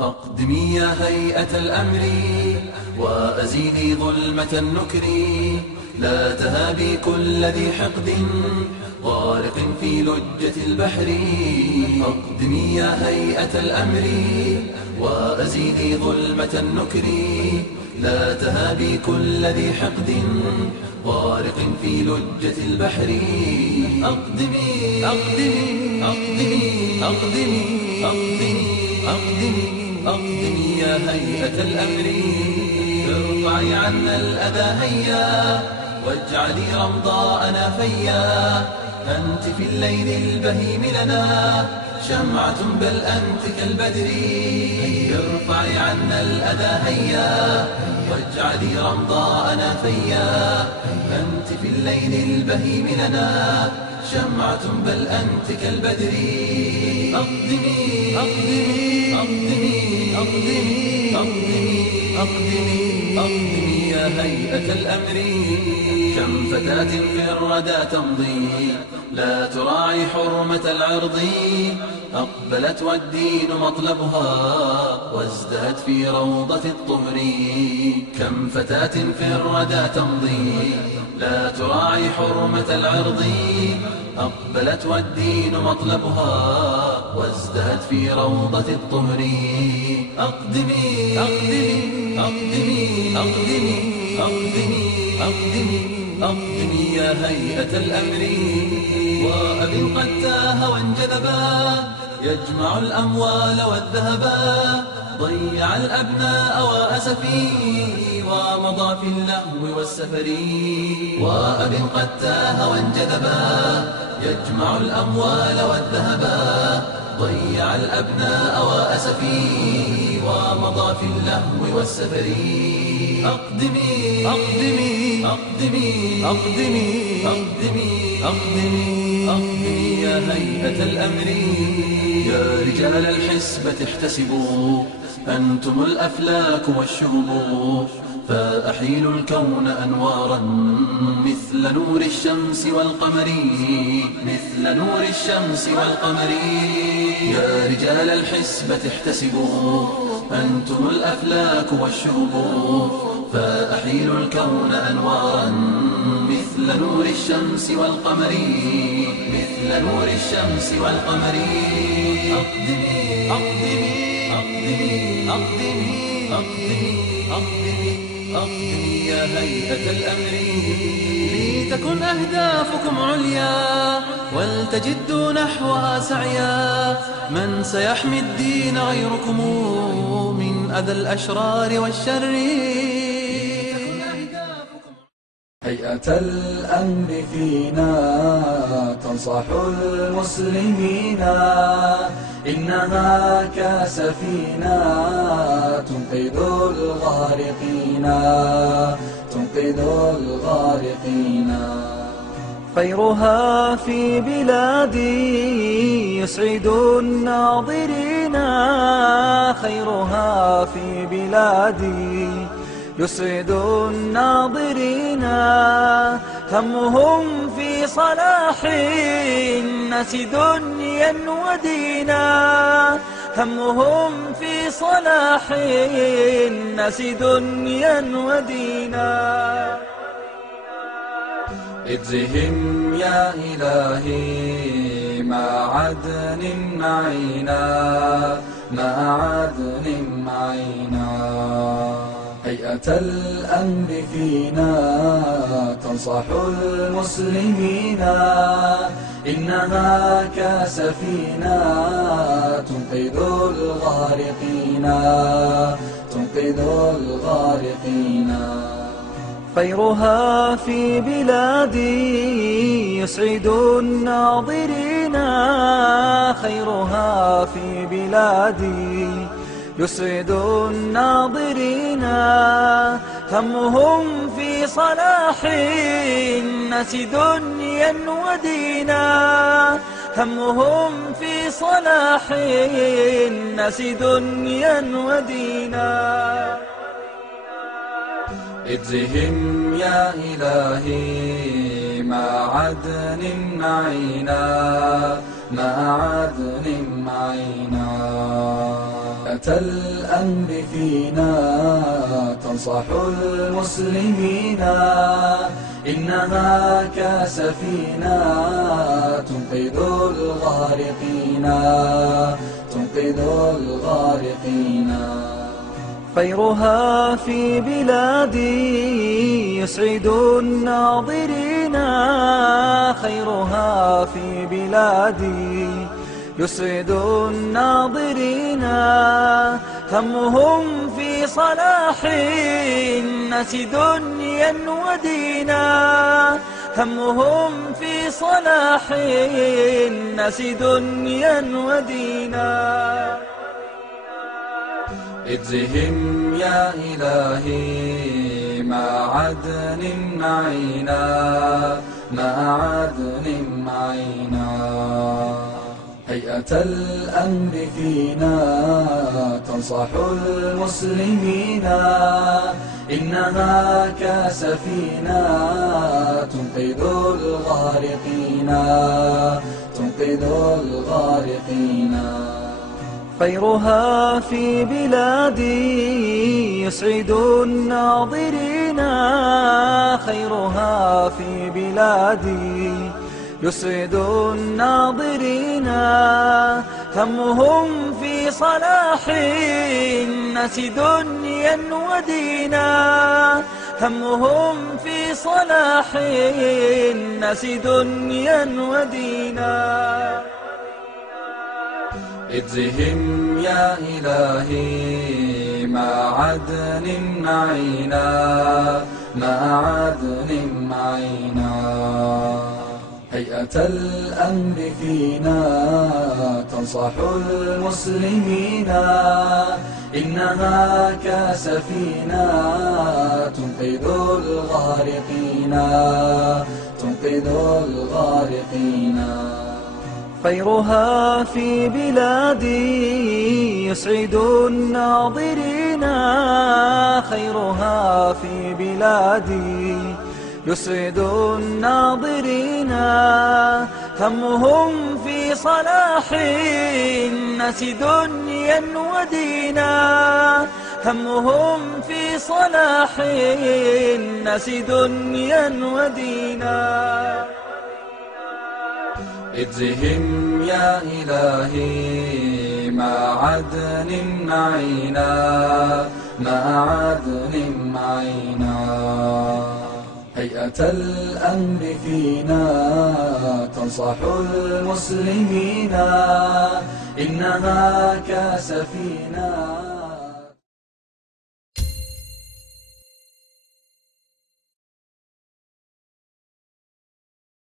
أقدمي يا هيئة الأمر وأزيلي ظلمة النكر، لا تهابي كل ذي حقد غارق في لجة البحر. أقدمي يا هيئة الأمر وأزيلي ظلمة النكر، لا تهابي كل ذي حقد غارق في لجة البحر. أقدمي أقدمي أقدمي أقدمي أقدمي أقدمي أقدمي يا هيئة الأمر، ارفعي عنا الأذى هيا واجعلي رمضاءنا فيا. أنت في الليل البهيم لنا شمعة بل أنت كالبدر، ارفعي عنا الأذى هيا واجعلي رمضاءنا فيا. أنت في الليل البهيم لنا شمعة بل أنت كالبدر. أقدمي أقدمي أقدمي أقدمي أقدمي أقدمي أقدمي يا هيئة الأمر. كم فتاة في الردى تمضي لا تراعي حرمة العرض، أقبلت والدين مطلبها وازدهت في روضة الطهر. كم فتاة في الردى تمضي لا تراعي حرمة العرض، أقبلت والدين مطلبها وازدهت في روضة الطهر. أقدمي أقدمي أقدمي أقدمي أقدمي أقدمي أقدمي يا هيئة الأمر. وأب قد تاه وانجذبا يجمع الأموال والذهبا، ضيع الأبناء وأسفي ومضى في اللهو والسفر. وأب قد تاه وانجذبا يجمع الأموال والذهبا، ضيع الأبناء وأسفي ومضى في اللهو والسفر. أقدمي أقدمي أقدمي أقدمي أقدمي أقدمي أقدمي يا هيئة الأمر. يا رجال الحسبة احتسبوا أنتم الأفلاك والشهب، فأحيلوا الكون أنوارا مثل نور الشمس والقمر، مثل نور الشمس والقمر. يا رجال الحسبة احتسبوا أنتم الأفلاك والشهب، فأحيلوا الكون أنوارا مثل نور الشمس والقمر، مثل نور الشمس والقمر. أقدمي أقدمي أقدمي أقدمي أقدمي أقدمي أقدمي يا هيئة الأمر. لتكن أهدافكم عليا ولتجدوا نحوها سعيا، من سيحمي الدين غيركم من أذى الأشرار والشر. هيئة الأمر فينا تنصح المسلمين، إنها كسفينة تنقذ الغارقين، تنقذ الغارقين. خيرها في بلادي يسعد الناظرين، خيرها في بلادي يسعد الناظرين. همهم في صلاح الناس دنيا ودينا، همهم في صلاح الناس دنيا ودينا. اجزهم يا إلهي مع عدن معينا، مع عدن معينا. هيئة الأمر فينا تنصح المسلمين، إنها كسفينة تنقذ الغارقين، تنقذ الغارقين. خيرها في بلادي يسعد الناظرين، خيرها في بلادي يسعد الناظرين. همهم في صلاح الناس دنيا ودينا، همهم في صلاح الناس دنيا ودينا. اجزهم يا إلهي مع عدن معينا، مع عدن معينا. هيئة الأمر فينا تنصح المسلمين، إنها كسفينة تنقذ الغارقين، تنقذ الغارقين. خيرها في بلادي يسعد الناظرين، خيرها في بلادي يسعد الناظرين. همهم في صلاح الناس دنيا ودينا، همهم في صلاح الناس دنيا ودينا. اجزهم يا إلهي مع عدن معينا، مع عدن معينا. هيئة الأمر فينا تنصح المسلمين، إنها كسفينة تنقذ الغارقين، تنقذ الغارقين. خيرها في بلادي يسعد الناظرين، خيرها في بلادي يسعد الناظرين. همهم في صلاح الناس دنيا ودينا، همهم في صلاح الناس دنيا ودينا. اجزهم يا إلهي مع عدن معينا، مع عدن معينا. هيئة الأمر فينا تنصح المسلمين، إنها كسفينة تنقذ الغارقين، تنقذ الغارقين. خيرها في بلادي يسعد الناظرين، خيرها في بلادي يسعد الناظرين. همهم في صلاح الناس دنيا ودينا، همهم في صلاح الناس دنيا ودينا. اجزهم يا إلهي مع عدن معينا، مع عدن معينا. هيئة الأمر فينا تنصح المسلمين، إنها كسفينة